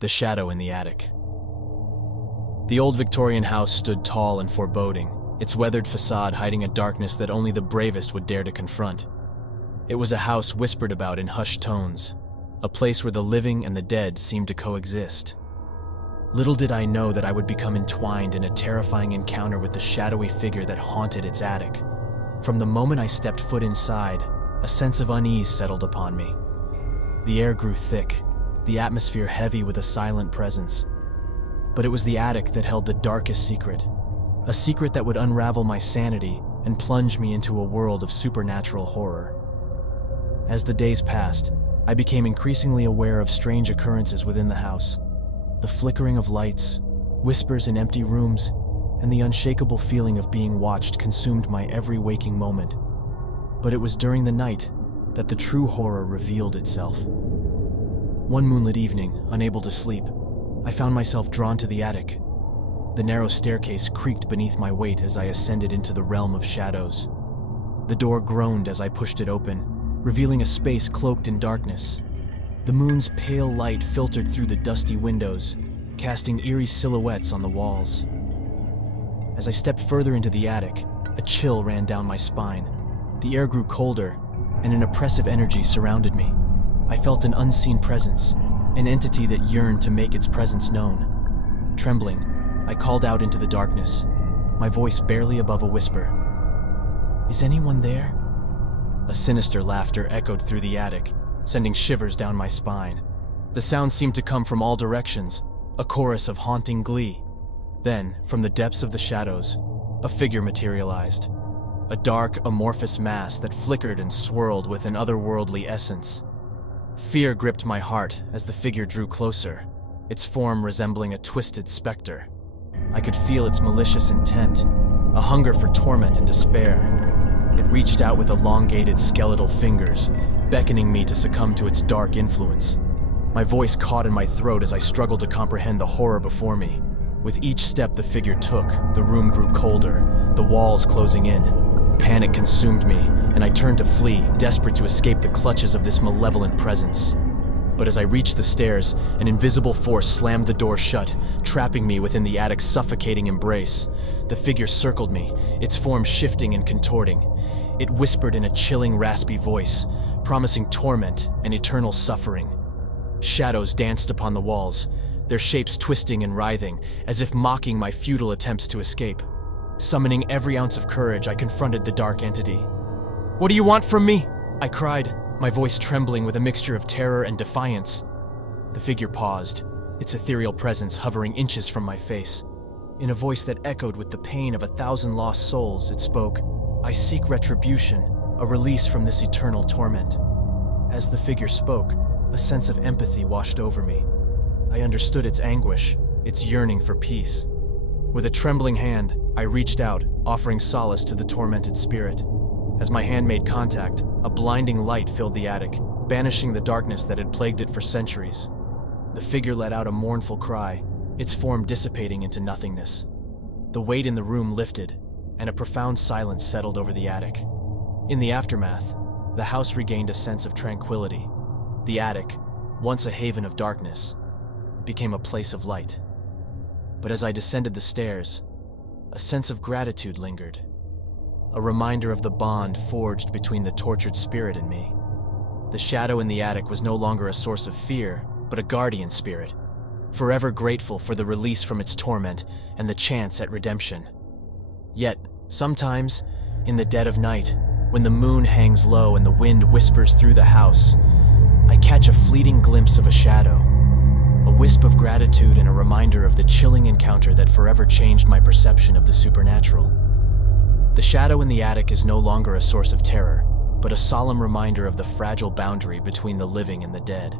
The shadow in the attic. The old Victorian house stood tall and foreboding, its weathered facade hiding a darkness that only the bravest would dare to confront. It was a house whispered about in hushed tones, a place where the living and the dead seemed to coexist. Little did I know that I would become entwined in a terrifying encounter with the shadowy figure that haunted its attic. From the moment I stepped foot inside, a sense of unease settled upon me. The air grew thick, the atmosphere heavy with a silent presence. But it was the attic that held the darkest secret, a secret that would unravel my sanity and plunge me into a world of supernatural horror. As the days passed, I became increasingly aware of strange occurrences within the house. The flickering of lights, whispers in empty rooms, and the unshakable feeling of being watched consumed my every waking moment. But it was during the night that the true horror revealed itself. One moonlit evening, unable to sleep, I found myself drawn to the attic. The narrow staircase creaked beneath my weight as I ascended into the realm of shadows. The door groaned as I pushed it open, revealing a space cloaked in darkness. The moon's pale light filtered through the dusty windows, casting eerie silhouettes on the walls. As I stepped further into the attic, a chill ran down my spine. The air grew colder, and an oppressive energy surrounded me. I felt an unseen presence, an entity that yearned to make its presence known. Trembling, I called out into the darkness, my voice barely above a whisper. "Is anyone there?" A sinister laughter echoed through the attic, sending shivers down my spine. The sound seemed to come from all directions, a chorus of haunting glee. Then, from the depths of the shadows, a figure materialized. A dark, amorphous mass that flickered and swirled with an otherworldly essence. Fear gripped my heart as the figure drew closer, its form resembling a twisted specter. I could feel its malicious intent, a hunger for torment and despair. It reached out with elongated skeletal fingers, beckoning me to succumb to its dark influence. My voice caught in my throat as I struggled to comprehend the horror before me. With each step the figure took, the room grew colder, the walls closing in. Panic consumed me, and I turned to flee, desperate to escape the clutches of this malevolent presence. But as I reached the stairs, an invisible force slammed the door shut, trapping me within the attic's suffocating embrace. The figure circled me, its form shifting and contorting. It whispered in a chilling, raspy voice, promising torment and eternal suffering. Shadows danced upon the walls, their shapes twisting and writhing, as if mocking my futile attempts to escape. Summoning every ounce of courage, I confronted the dark entity. "What do you want from me?" I cried, my voice trembling with a mixture of terror and defiance. The figure paused, its ethereal presence hovering inches from my face. In a voice that echoed with the pain of 1,000 lost souls, it spoke, "I seek retribution, a release from this eternal torment." As the figure spoke, a sense of empathy washed over me. I understood its anguish, its yearning for peace. With a trembling hand, I reached out, offering solace to the tormented spirit. As my hand made contact, a blinding light filled the attic, banishing the darkness that had plagued it for centuries. The figure let out a mournful cry, its form dissipating into nothingness. The weight in the room lifted, and a profound silence settled over the attic. In the aftermath, the house regained a sense of tranquility. The attic, once a haven of darkness, became a place of light. But as I descended the stairs, a sense of gratitude lingered, a reminder of the bond forged between the tortured spirit and me. The shadow in the attic was no longer a source of fear, but a guardian spirit, forever grateful for the release from its torment and the chance at redemption. Yet, sometimes, in the dead of night, when the moon hangs low and the wind whispers through the house, I catch a fleeting glimpse of a shadow, a wisp of gratitude and a reminder of the chilling encounter that forever changed my perception of the supernatural. The shadow in the attic is no longer a source of terror, but a solemn reminder of the fragile boundary between the living and the dead.